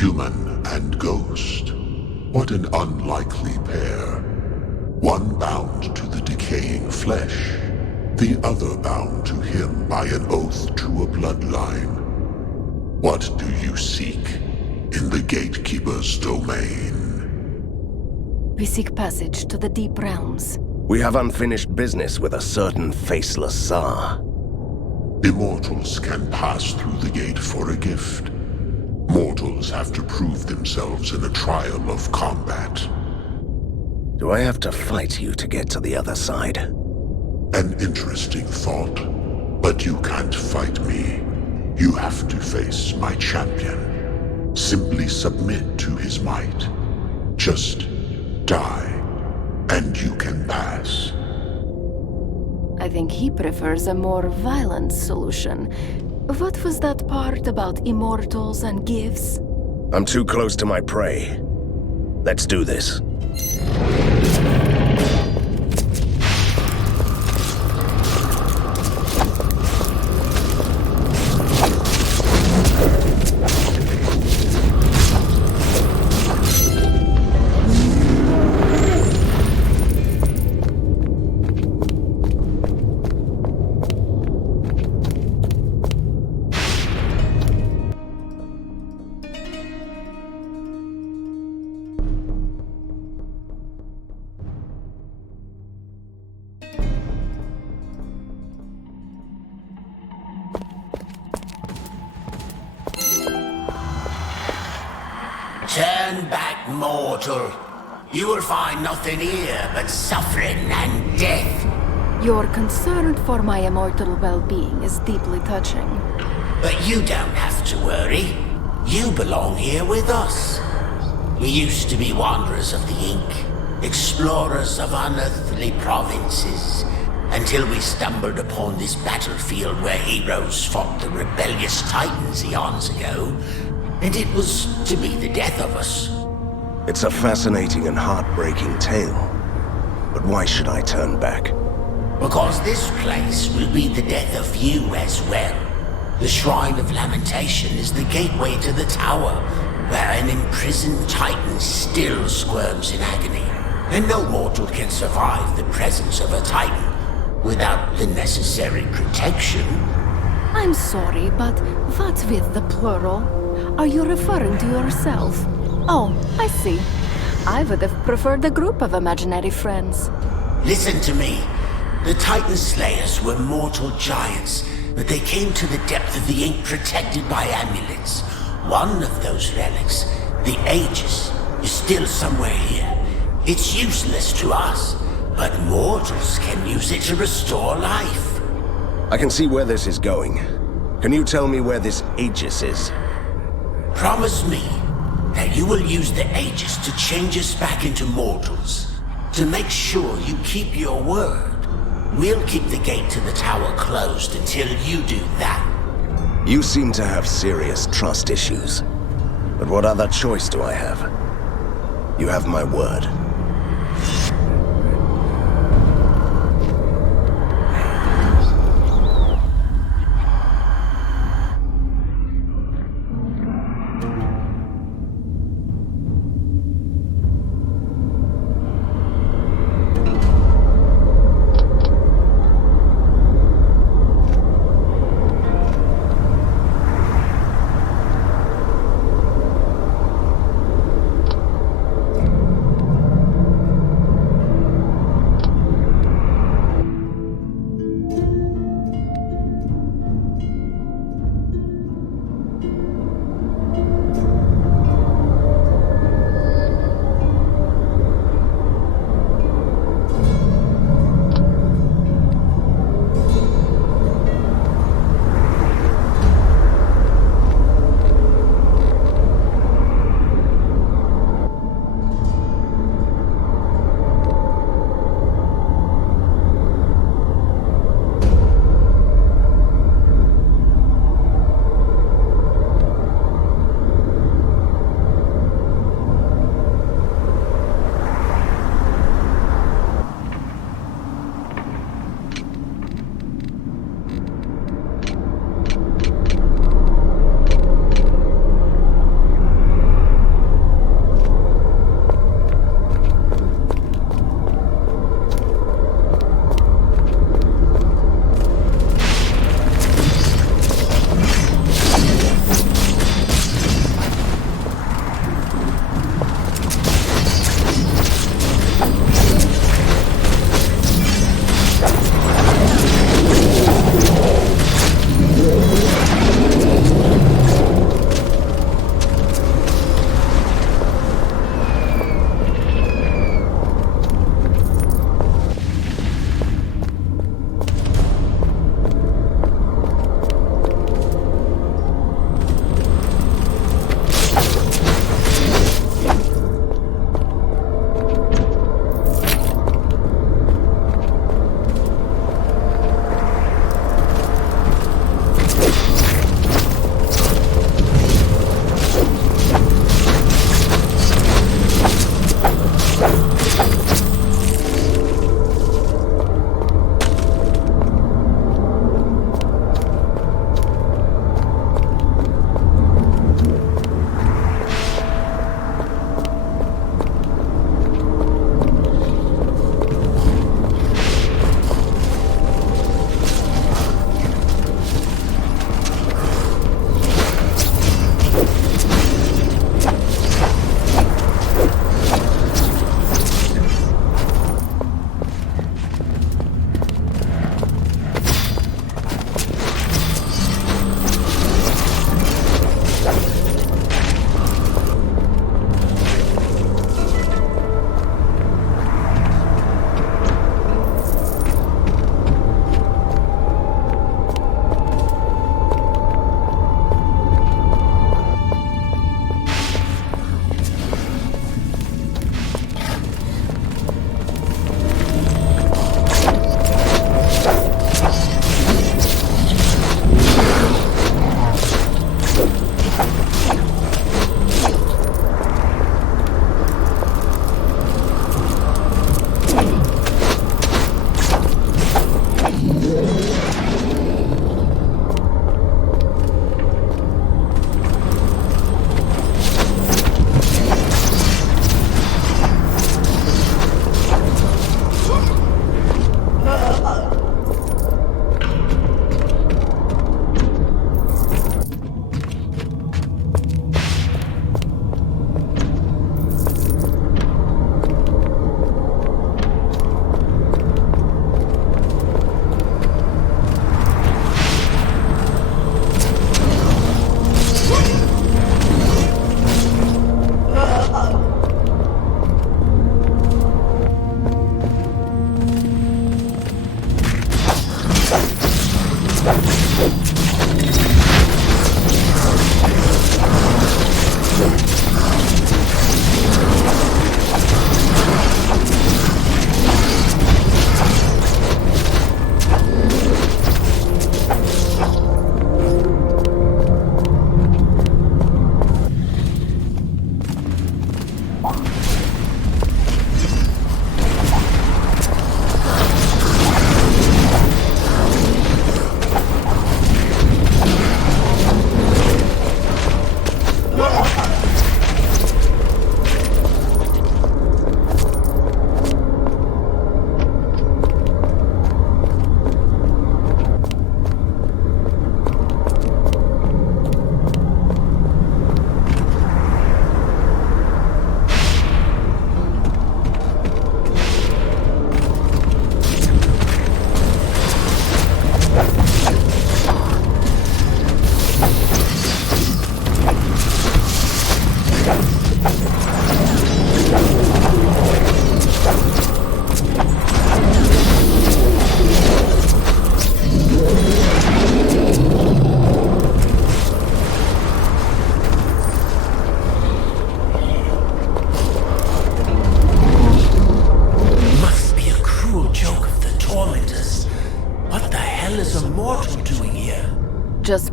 Human and ghost. What an unlikely pair. One bound to the decaying flesh, the other bound to him by an oath to a bloodline. What do you seek in the Gatekeeper's domain? We seek passage to the deep realms. We have unfinished business with a certain faceless Tsar. Immortals can pass through the gate for a gift. Mortals have to prove themselves in a trial of combat. Do I have to fight you to get to the other side? An interesting thought, but you can't fight me. You have to face my champion. Simply submit to his might. Just die, and you can pass. I think he prefers a more violent solution. What was that part about immortals and gifts? I'm too close to my prey. Let's do this. Turn back, mortal. You will find nothing here but suffering and death. Your concern for my immortal well-being is deeply touching. But you don't have to worry. You belong here with us. We used to be wanderers of the Ink, explorers of unearthly provinces, until we stumbled upon this battlefield where heroes fought the rebellious Titans eons ago, and it was to be the death of us. It's a fascinating and heartbreaking tale. But why should I turn back? Because this place will be the death of you as well. The Shrine of Lamentation is the gateway to the tower, where an imprisoned Titan still squirms in agony. And no mortal can survive the presence of a Titan without the necessary protection. I'm sorry, but what with the plural? Are you referring to yourself? Oh, I see. I would have preferred a group of imaginary friends. Listen to me. The Titan Slayers were mortal giants, but they came to the depth of the Ink protected by amulets. One of those relics, the Aegis, is still somewhere here. It's useless to us, but mortals can use it to restore life. I can see where this is going. Can you tell me where this Aegis is? Promise me that you will use the Aegis to change us back into mortals. To make sure you keep your word. We'll keep the gate to the tower closed until you do that. You seem to have serious trust issues. But what other choice do I have? You have my word.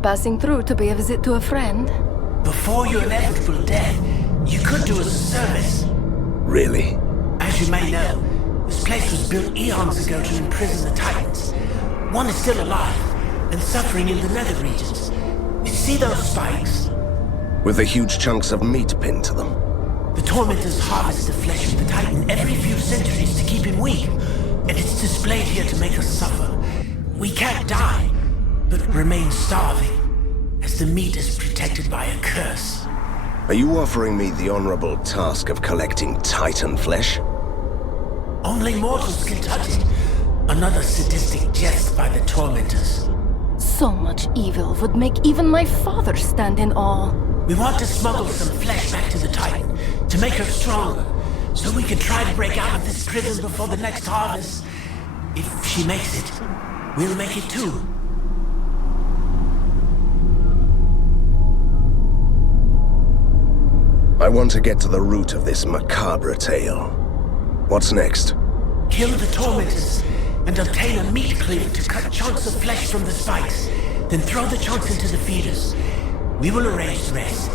passing through to pay a visit to a friend. Before your inevitable death, you could do us a service. Really? As you may know, this place was built eons ago to imprison the Titans. One is still alive, and suffering in the nether regions. You see those spikes? With the huge chunks of meat pinned to them. The Tormentors harvest the flesh of the Titan every few centuries to keep him weak, and it's displayed here to make us suffer. We can't die, but remain starving, as the meat is protected by a curse. Are you offering me the honorable task of collecting Titan flesh? Only mortals can touch it. Another sadistic jest by the Tormentors. So much evil would make even my father stand in awe. We want to smuggle some flesh back to the Titan, to make her stronger, so we can try to break out of this prison before the next harvest. If she makes it, we'll make it too. I want to get to the root of this macabre tale. What's next? Kill the Tormentors, and obtain a meat cleaver to cut chunks of flesh from the spikes, then throw the chunks into the feeders. We will arrange the rest.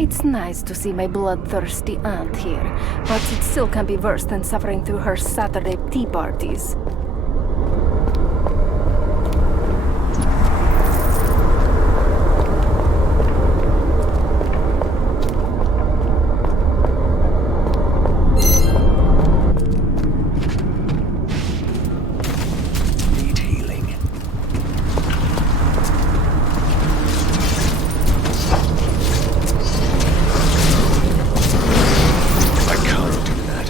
It's nice to see my bloodthirsty aunt here, but it still can be worse than suffering through her Saturday tea parties. Need healing. I can't do that.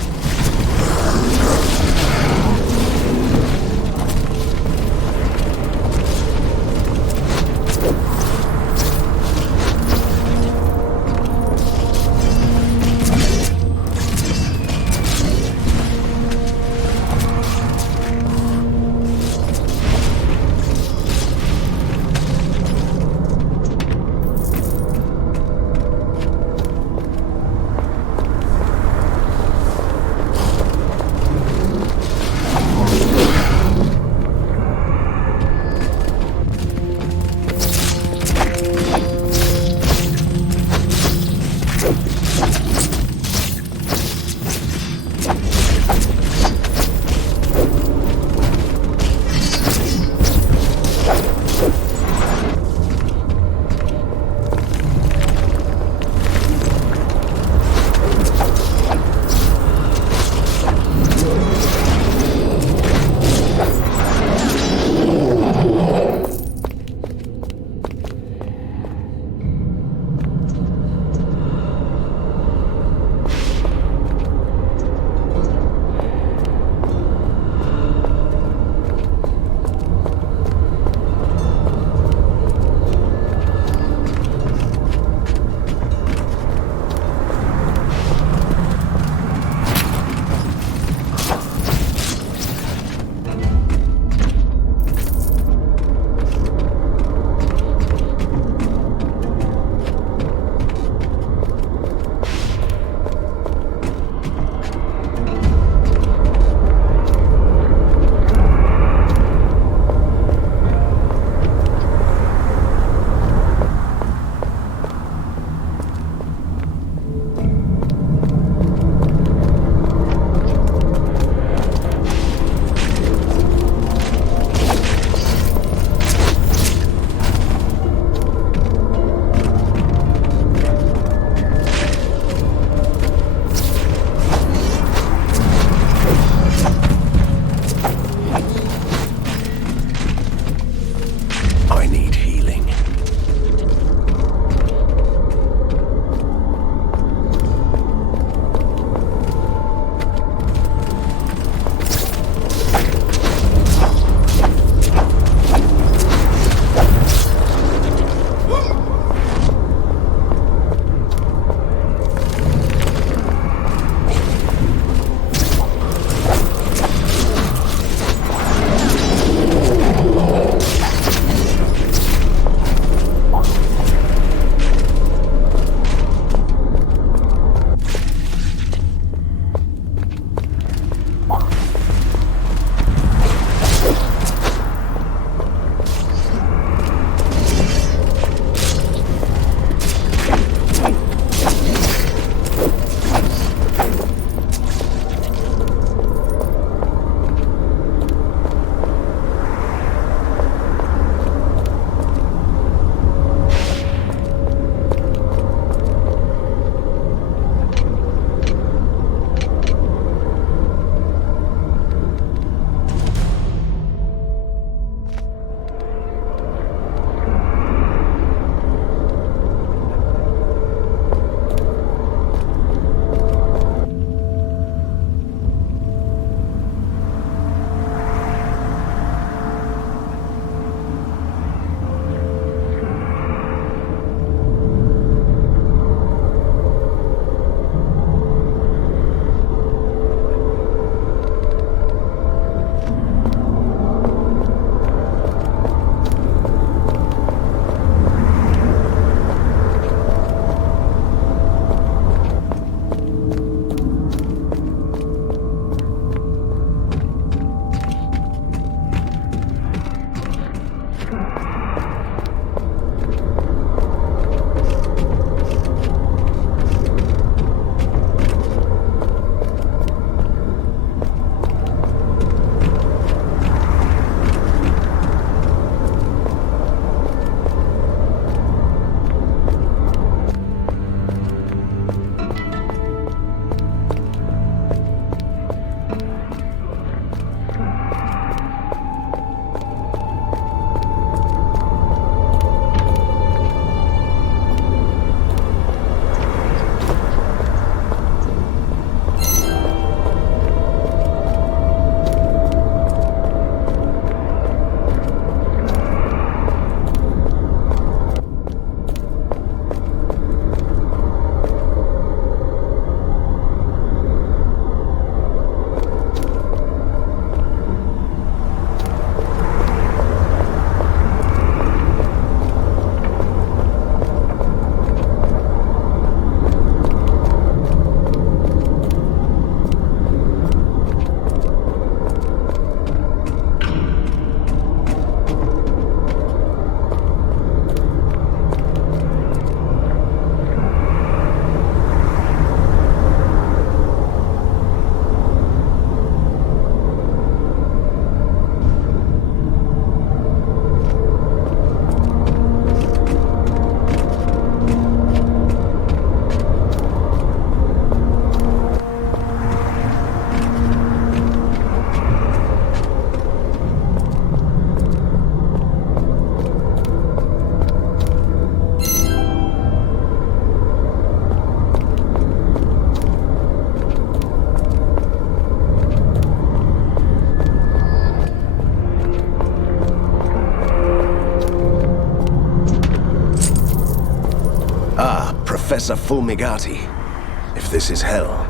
Professor Fulmigati. If this is hell,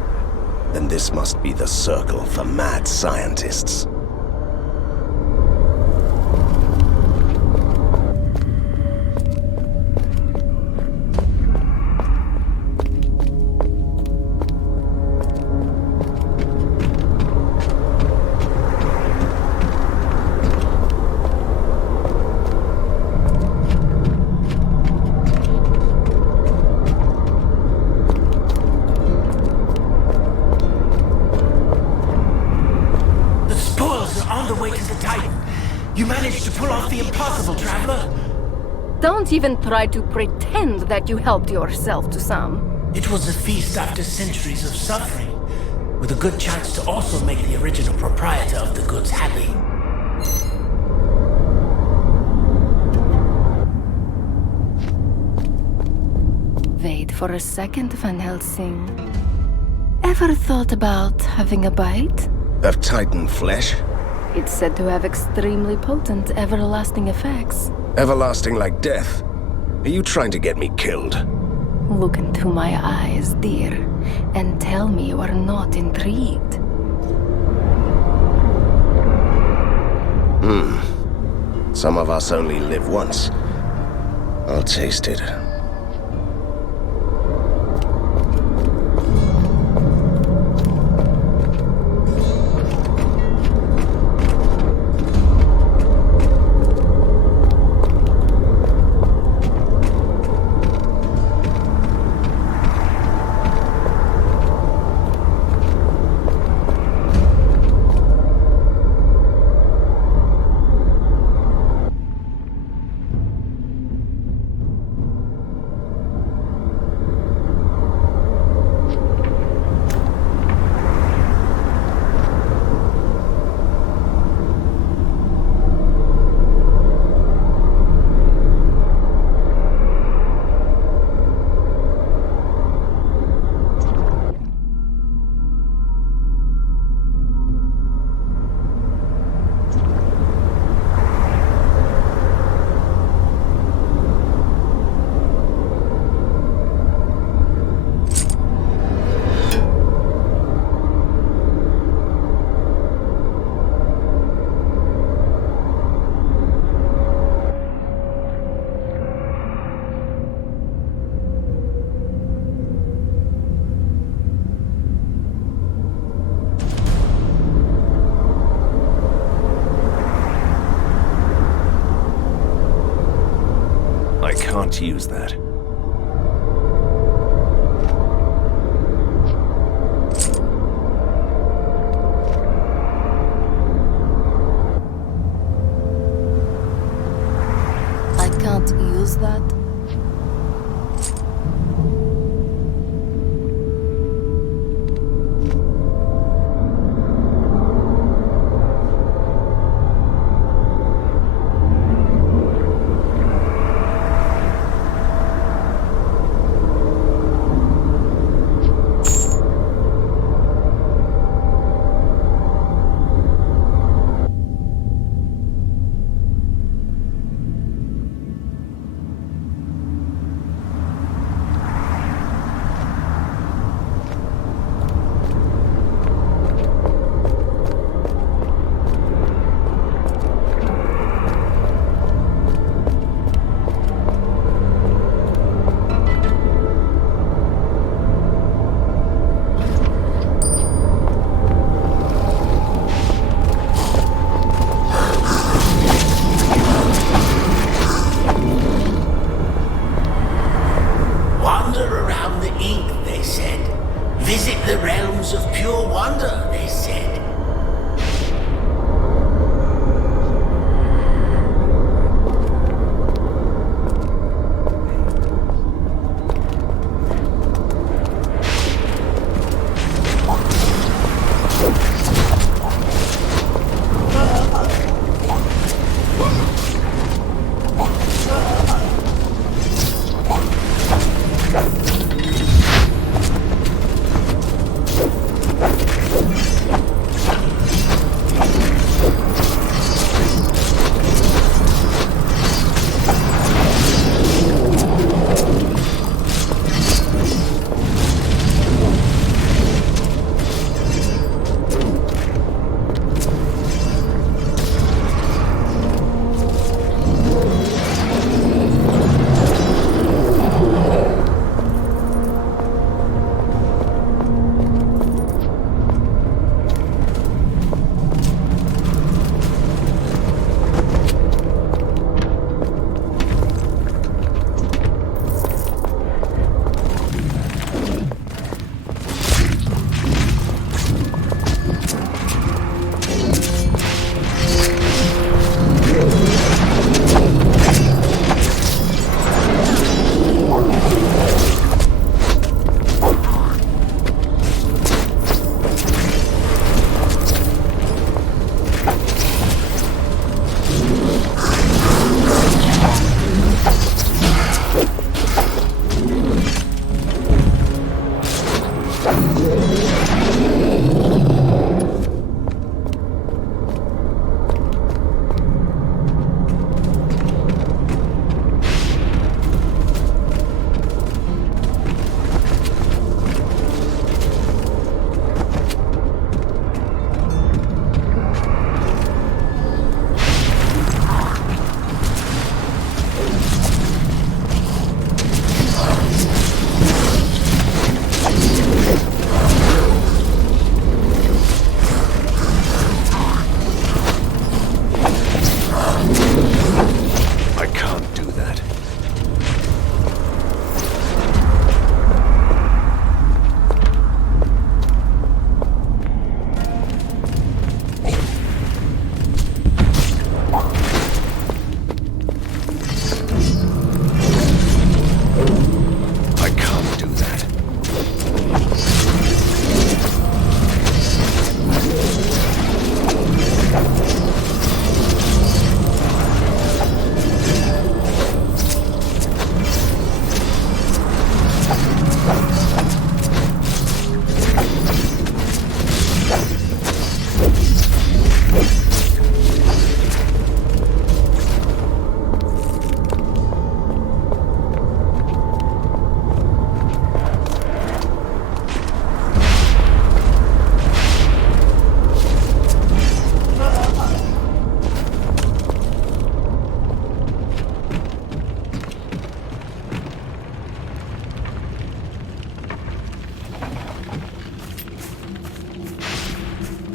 then this must be the circle for mad scientists. Don't even try to pretend that you helped yourself to some. It was a feast after centuries of suffering, with a good chance to also make the original proprietor of the goods happy. Wait for a second, Van Helsing. Ever thought about having a bite? Of Titan flesh? It's said to have extremely potent, everlasting effects. Everlasting like death? Are you trying to get me killed? Look into my eyes, dear, and tell me you are not intrigued. Some of us only live once. I'll taste it. I can't use that. I can't use that.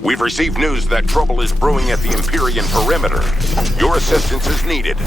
We've received news that trouble is brewing at the Empyrean perimeter. Your assistance is needed.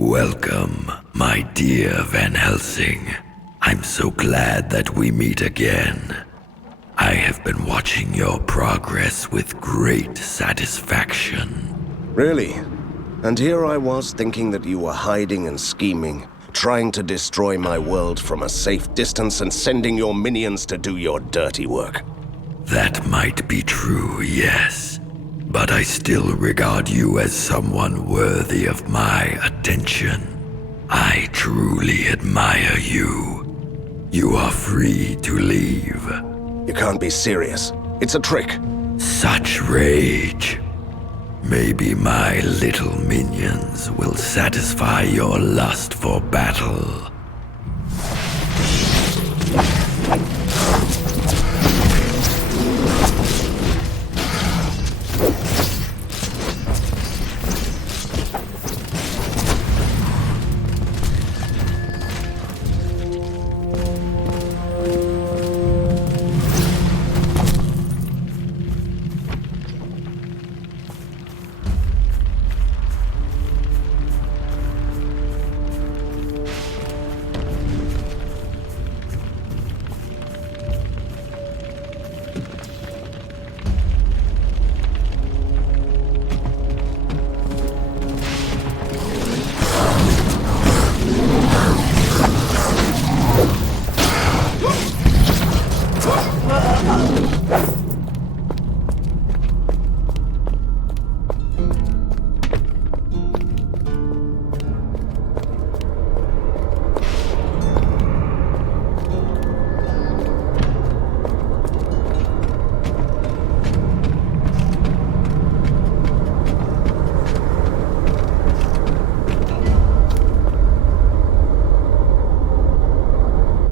Welcome, my dear Van Helsing. I'm so glad that we meet again. I have been watching your progress with great satisfaction. Really? And here I was thinking that you were hiding and scheming, trying to destroy my world from a safe distance and sending your minions to do your dirty work. That might be true, yes. But I still regard you as someone worthy of my attention. I truly admire you. You are free to leave. You can't be serious. It's a trick. Such rage. Maybe my little minions will satisfy your lust for battle.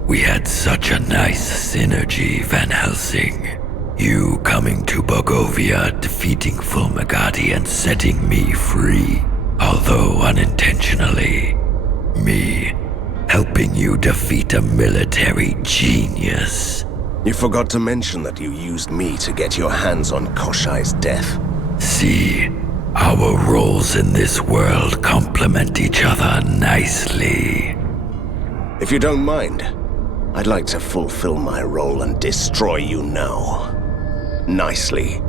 We had such a nice synergy, Van Helsing. You coming to Bogovia, defeating Fulmagati and setting me free, although unintentionally. Me helping you defeat a military genius. You forgot to mention that you used me to get your hands on Koshai's death. See, our roles in this world complement each other nicely. If you don't mind, I'd like to fulfill my role and destroy you now. Nicely.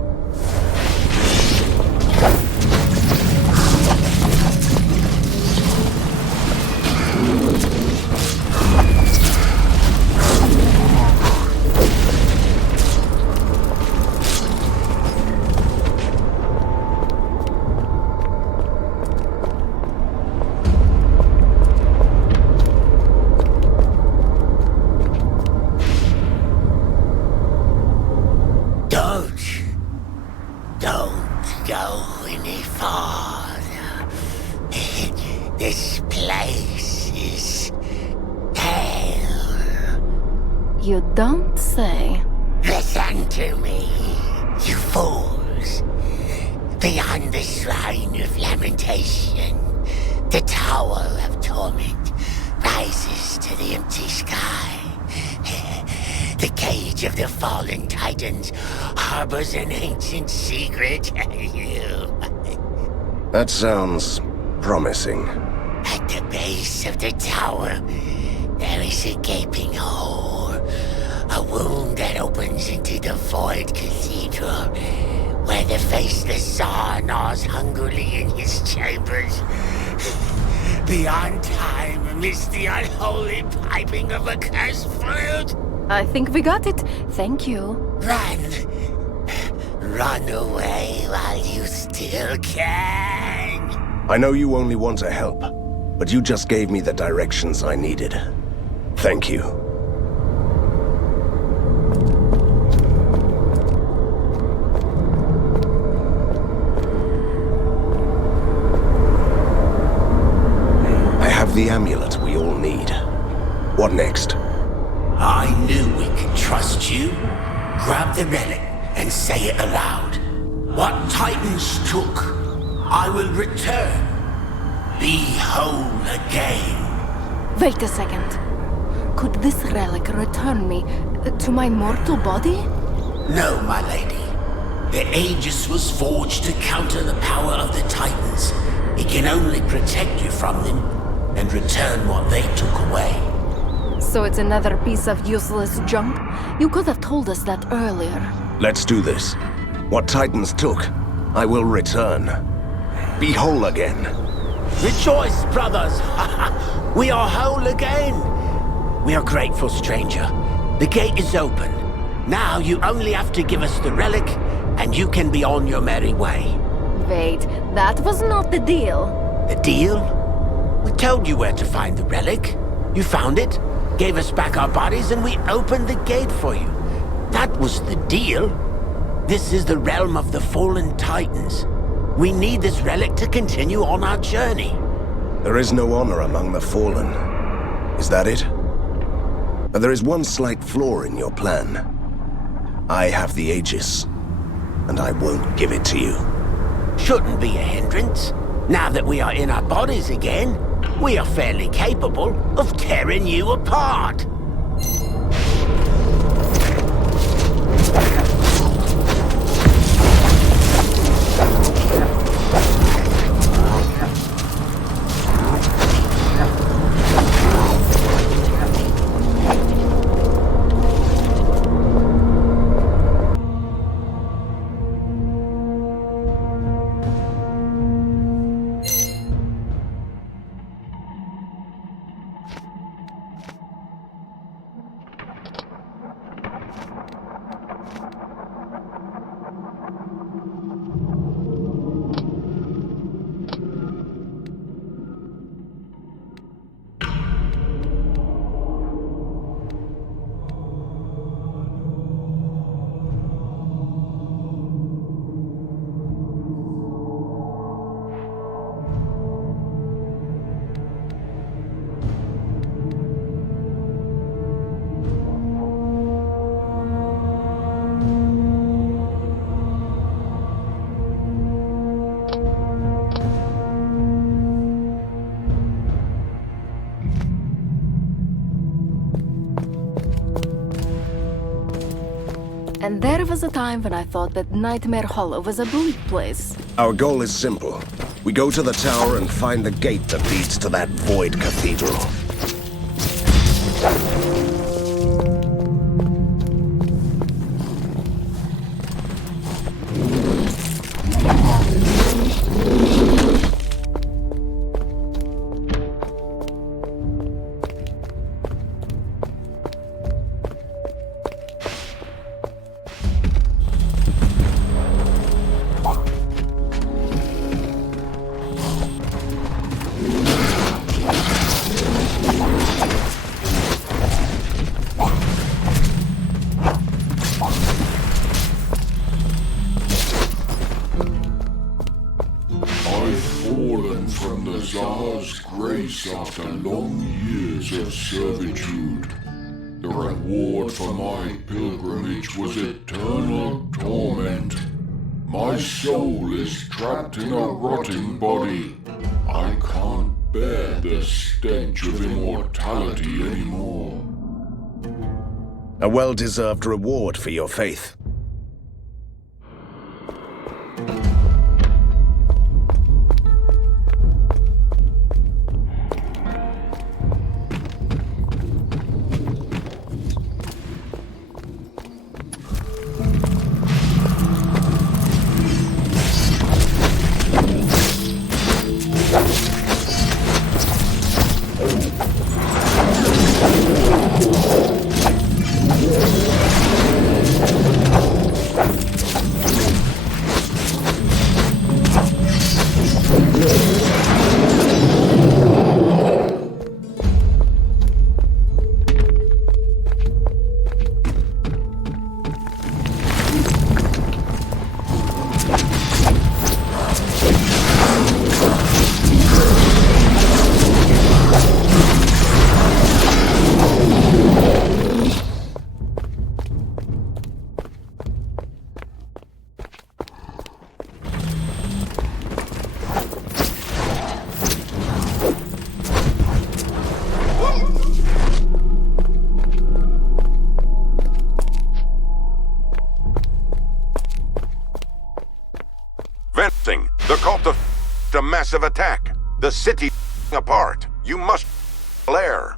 Don't go any farther. This place is hell. You don't say. Listen to me, you fools. Beyond the Shrine of Lamentation, the Tower of Torment rises to the empty sky. The cage of the fallen titans harbors an ancient secret. That sounds promising. At the base of the tower, there is a gaping hole. A wound that opens into the void cathedral, where the faceless Tsar gnaws hungrily in his chambers. Beyond time amidst the unholy piping of a cursed flute. I think we got it. Thank you. Run! Run away while you still can! I know you only want to help, but you just gave me the directions I needed. Thank you. I have the amulet we all need. What next? I knew we could trust you. Grab the relic and say it aloud. What Titans took, I will return. Be whole again. Wait a second. Could this relic return me to my mortal body? No, my lady. The Aegis was forged to counter the power of the Titans. It can only protect you from them and return what they took away. So it's another piece of useless junk? You could have told us that earlier. Let's do this. What Titans took, I will return. Be whole again. Rejoice, brothers! We are whole again! We are grateful, stranger. The gate is open. Now you only have to give us the relic, and you can be on your merry way. Wait, that was not the deal. The deal? We told you where to find the relic. You found it, gave us back our bodies, and we opened the gate for you. That was the deal. This is the realm of the fallen Titans. We need this relic to continue on our journey. There is no honor among the fallen. Is that it? But there is one slight flaw in your plan. I have the Aegis, and I won't give it to you. Shouldn't be a hindrance. Now that we are in our bodies again, we are fairly capable of tearing you apart. And there was a time when I thought that Nightmare Hollow was a bleak place. Our goal is simple. We go to the tower and find the gate that leads to that void cathedral. release after long years of servitude. The reward for my pilgrimage was eternal torment. My soul is trapped in a rotting body. I can't bear the stench of immortality anymore. A well-deserved reward for your faith. Venting, the cult of a massive attack. The city apart. You must lair.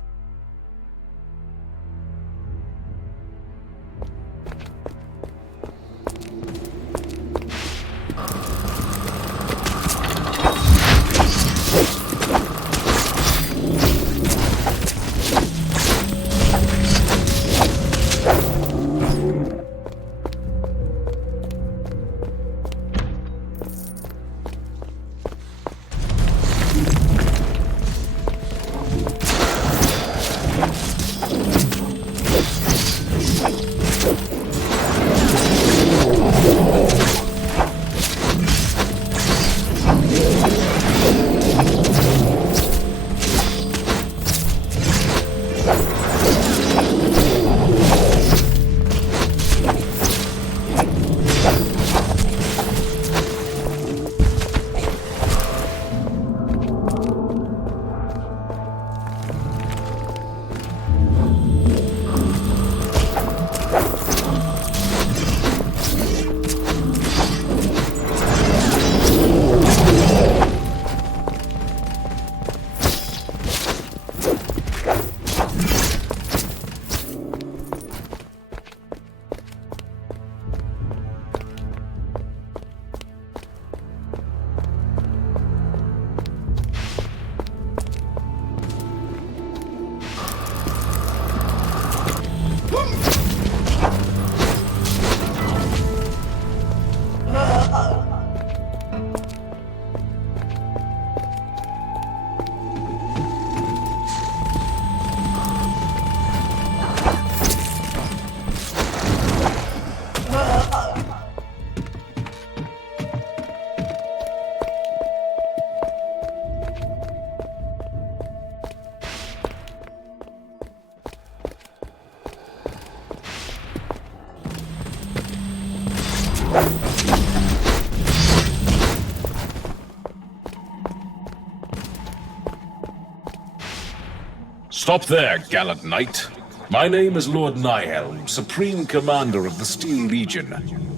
Stop there, gallant knight. My name is Lord Nihelm, Supreme Commander of the Steel Legion.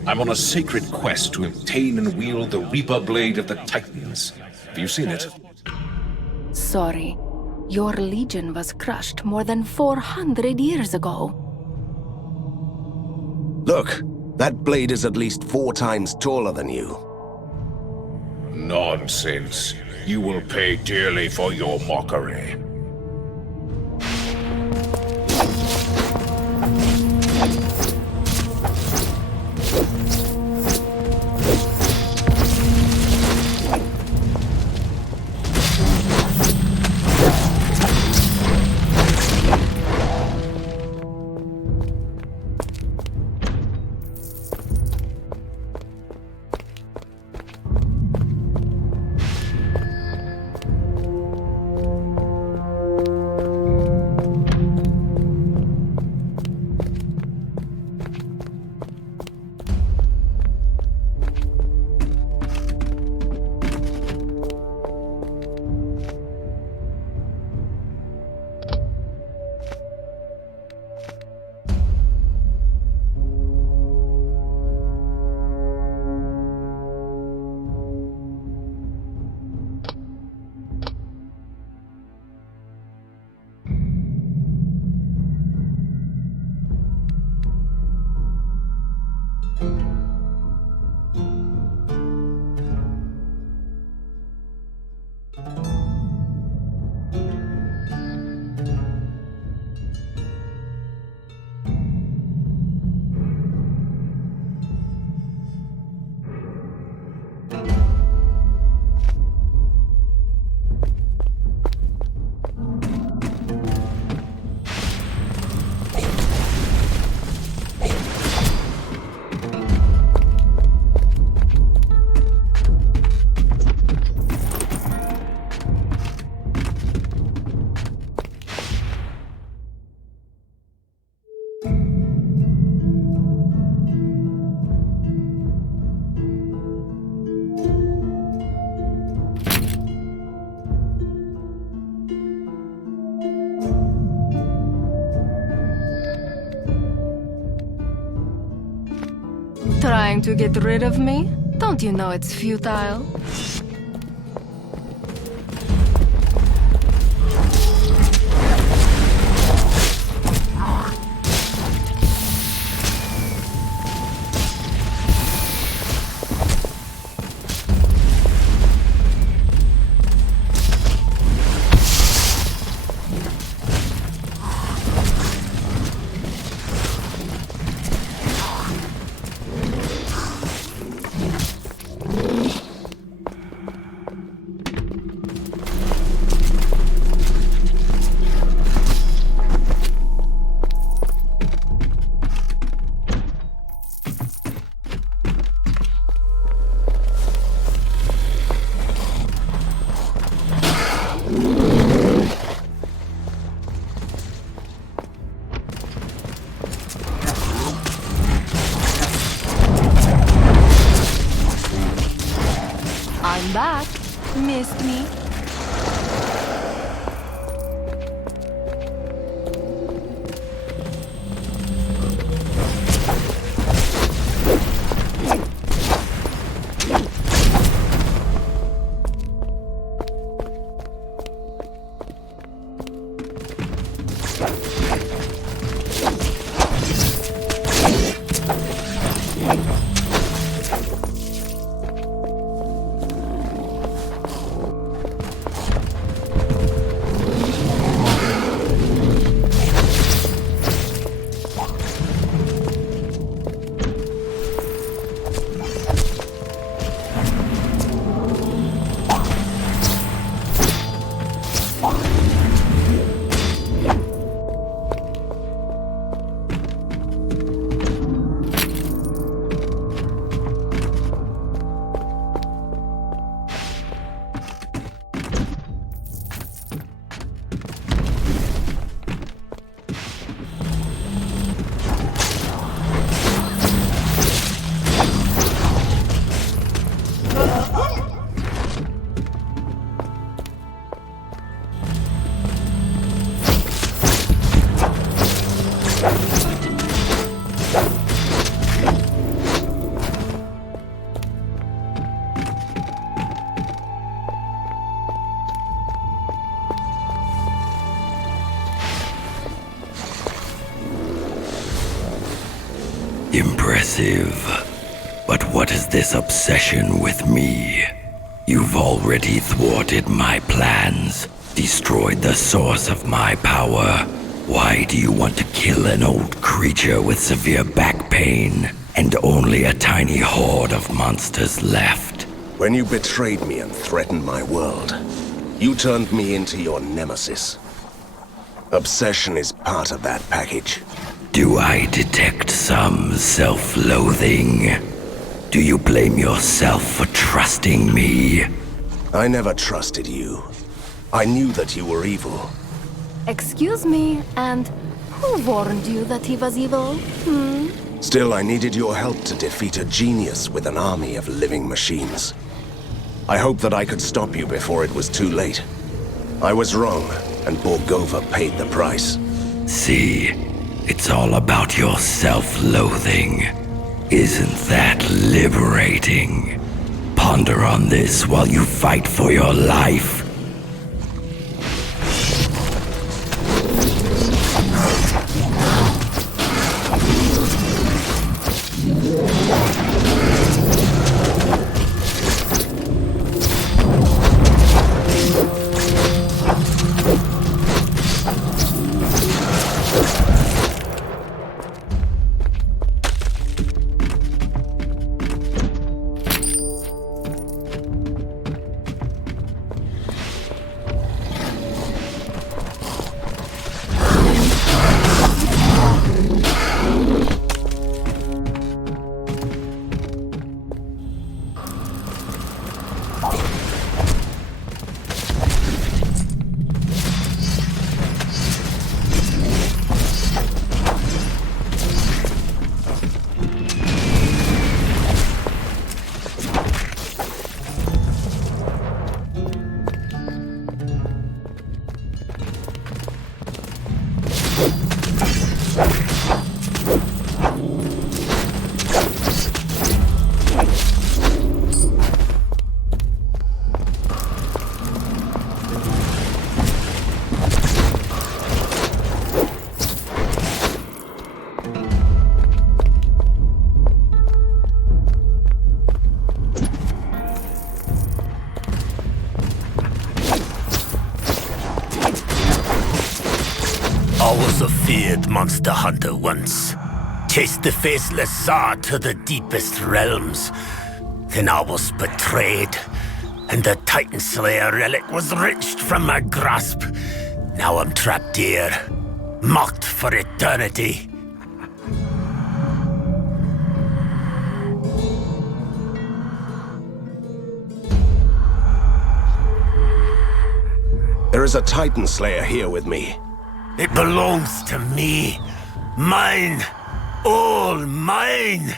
I'm on a sacred quest to obtain and wield the Reaper Blade of the Titans. Have you seen it? Sorry. Your legion was crushed more than 400 years ago. Look, that blade is at least 4 times taller than you. Nonsense. You will pay dearly for your mockery. trying to get rid of me? Don't you know it's futile? I'm back. Missed me? Impressive. But what is this obsession with me? You've already thwarted my plans, destroyed the source of my power. Why do you want to kill an old creature with severe back pain, and only a tiny horde of monsters left? When you betrayed me and threatened my world, you turned me into your nemesis. Obsession is part of that package. Do I detect some self-loathing? Do you blame yourself for trusting me? I never trusted you. I knew that you were evil. Excuse me, and who warned you that he was evil? Still, I needed your help to defeat a genius with an army of living machines. I hoped that I could stop you before it was too late. I was wrong, and Borgova paid the price. See, it's all about your self-loathing. Isn't that liberating? Ponder on this while you fight for your life. I was a feared monster hunter once. Chased the faceless Tsar to the deepest realms. Then I was betrayed, and the Titan Slayer relic was wrenched from my grasp. Now I'm trapped here, mocked for eternity. There is a Titan Slayer here with me. It belongs to me. Mine. All mine.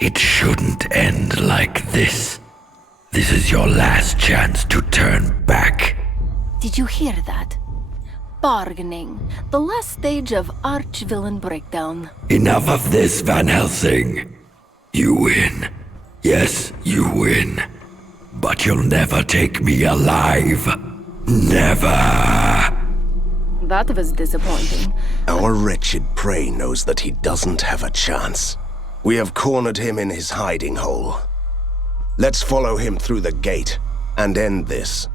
It shouldn't end like this. This is your last chance to turn back. Did you hear that? Bargaining. The last stage of arch-villain breakdown. Enough of this, Van Helsing. You win. Yes, you win. But you'll never take me alive. Never. That was disappointing. Our wretched prey knows that he doesn't have a chance. We have cornered him in his hiding hole. Let's follow him through the gate and end this.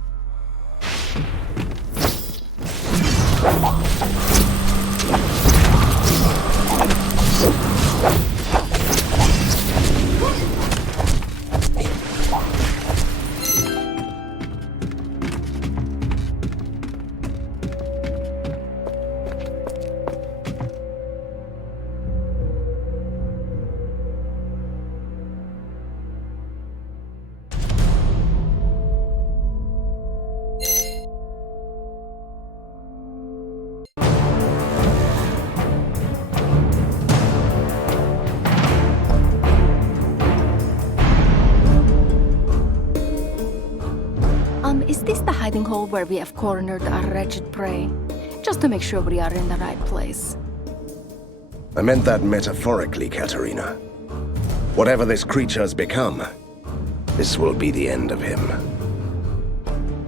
Is this the hiding hole where we have cornered our wretched prey? Just to make sure we are in the right place. I meant that metaphorically, Katerina. Whatever this creature has become, this will be the end of him.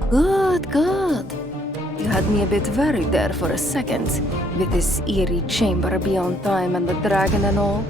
Good, good. You had me a bit worried there for a second, with this eerie chamber beyond time and the dragon and all.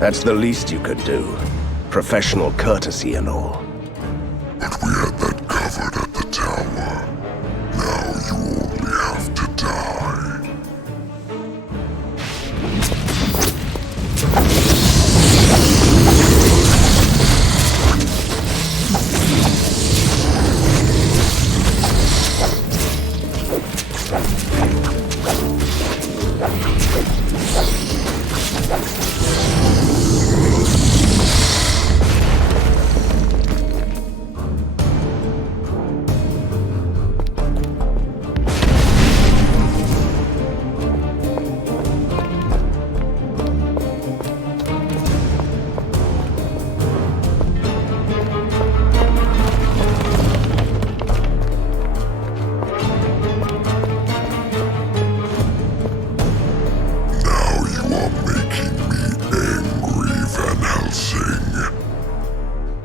That's the least you could do. Professional courtesy and all. But we had that covered at the tower. Now you only have to die.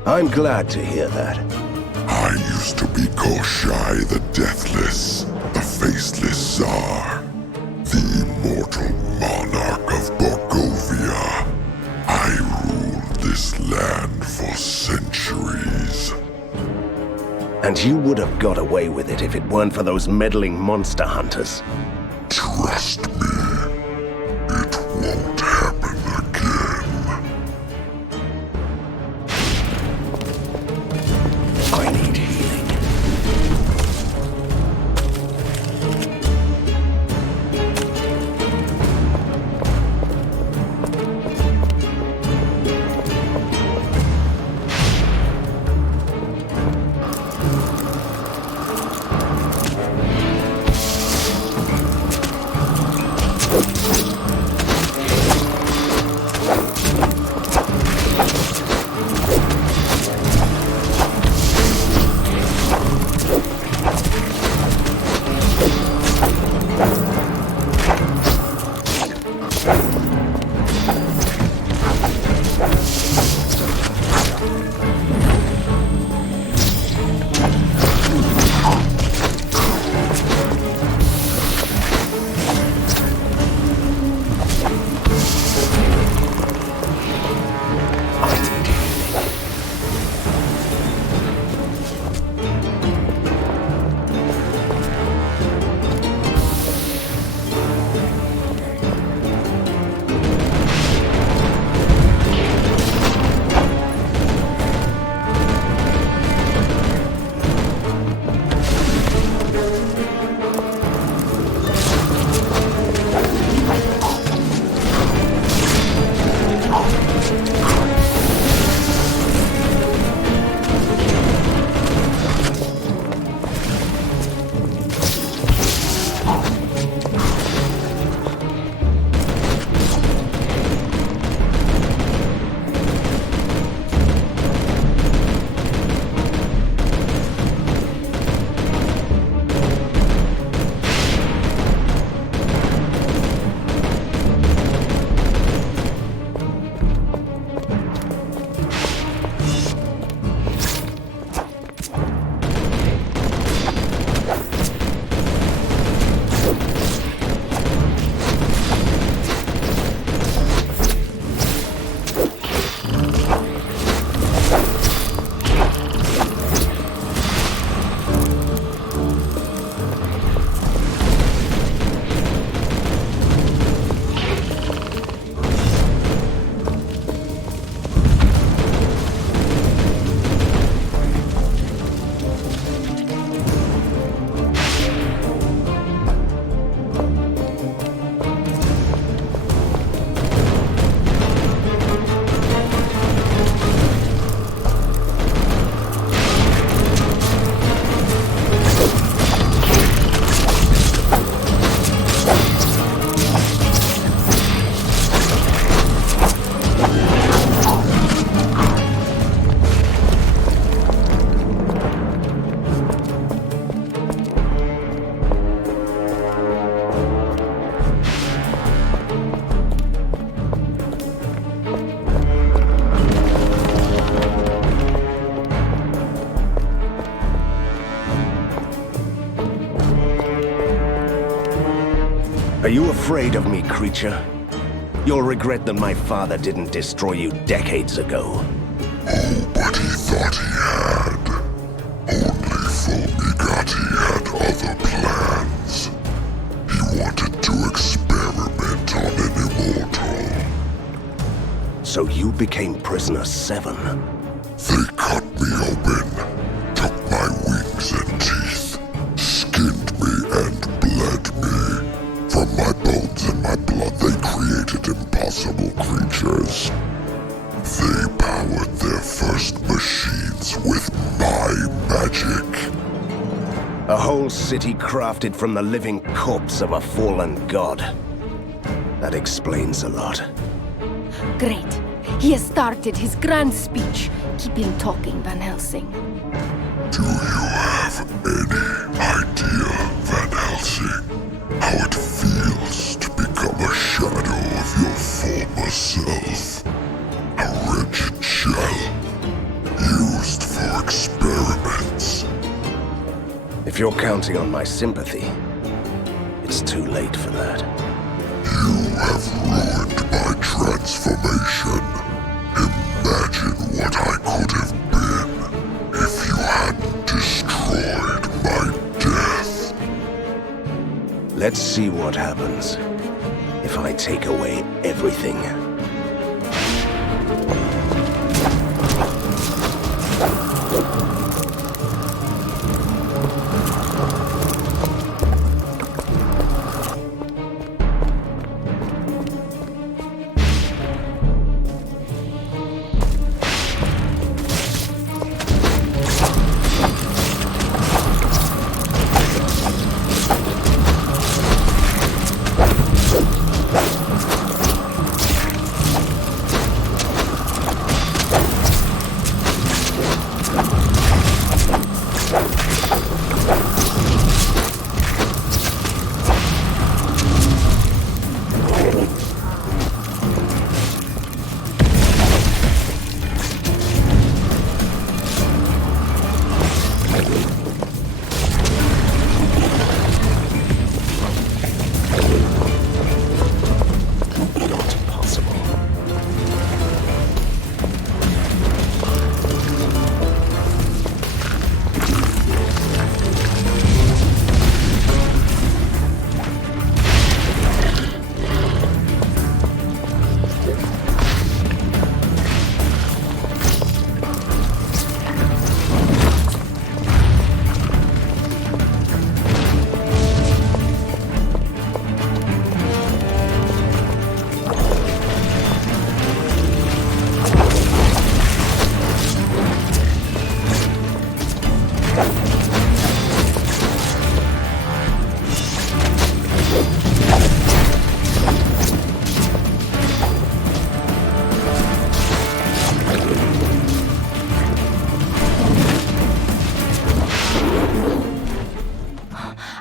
I'm glad to hear that. I used to be Koshai the Deathless, the Faceless Tsar, the immortal monarch of Borgovia. I ruled this land for centuries. And you would have got away with it if it weren't for those meddling monster hunters. Trust me, it won't happen again. I need healing. Are you afraid of me, creature? You'll regret that my father didn't destroy you decades ago. Oh, but he thought he had. Only Fulmigati had other plans. He wanted to experiment on an immortal. So you became prisoner 7? They cut me open, took my wings and teeth, skinned me and bled me. From my bones and my blood they created impossible creatures. They powered their first machines with my magic. A whole city crafted from the living corpse of a fallen god. That explains a lot. Great. He has started his grand speech. Keep him talking, Van Helsing. Do you have any idea, Van Helsing, how it feels to become a shadow of your former self? A wretched shell, used for experiments. If you're counting on my sympathy, it's too late for that. You have ruined my transformation. Imagine what I could have been if you hadn't destroyed my death. Let's see what happens if I take away everything.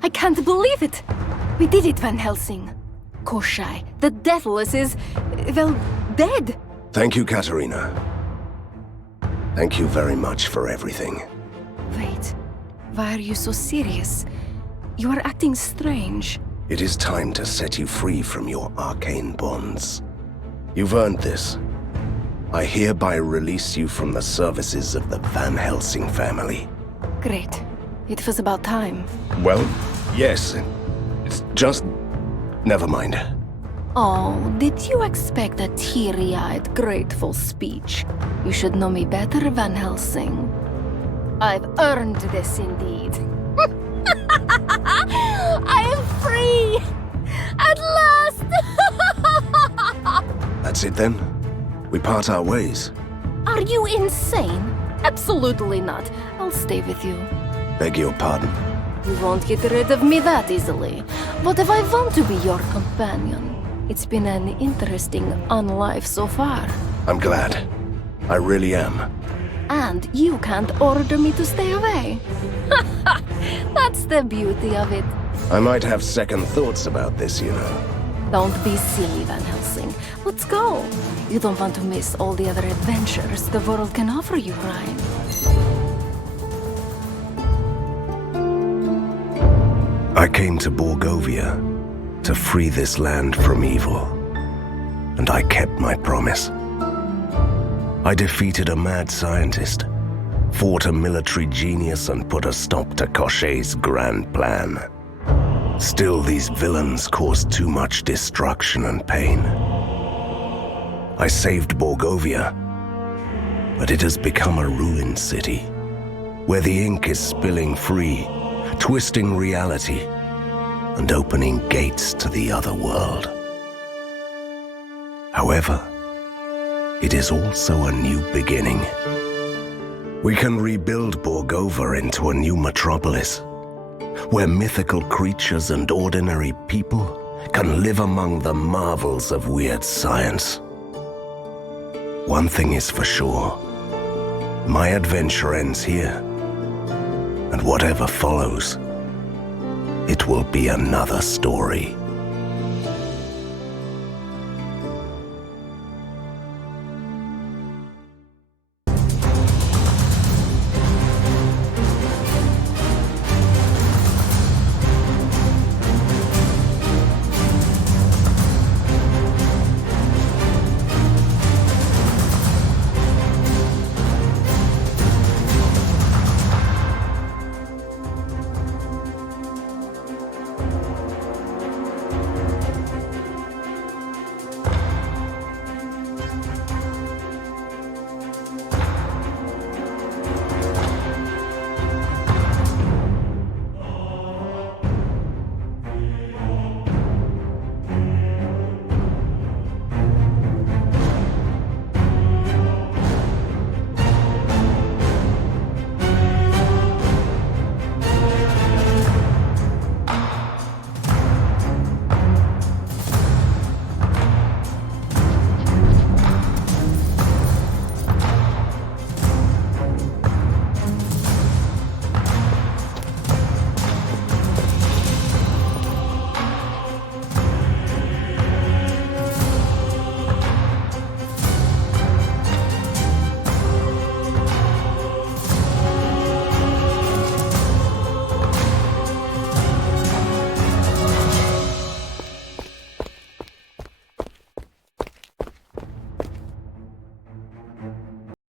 I can't believe it! We did it, Van Helsing. Koshai, the Deathless is, well, dead. Thank you, Katerina. Thank you very much for everything. Wait, why are you so serious? You are acting strange. It is time to set you free from your arcane bonds. You've earned this. I hereby release you from the services of the Van Helsing family. Great. It was about time. Well, yes. It's just... never mind. Oh, did you expect a teary-eyed, grateful speech? You should know me better, Van Helsing. I've earned this indeed. I am free! At last! That's it then? We part our ways. Are you insane? Absolutely not. I'll stay with you. Beg your pardon? You won't get rid of me that easily. But if I want to be your companion, it's been an interesting life so far. I'm glad. I really am. And you can't order me to stay away. That's the beauty of it. I might have second thoughts about this, you know. Don't be silly, Van Helsing. Let's go. You don't want to miss all the other adventures the world can offer you, right? I came to Borgovia to free this land from evil, and I kept my promise. I defeated a mad scientist, fought a military genius, and put a stop to Koshchei's grand plan. Still, these villains caused too much destruction and pain. I saved Borgovia, but it has become a ruined city, where the ink is spilling free, twisting reality, and opening gates to the other world. However, it is also a new beginning. We can rebuild Borgova into a new metropolis, where mythical creatures and ordinary people can live among the marvels of weird science. One thing is for sure, my adventure ends here, and whatever follows, it will be another story.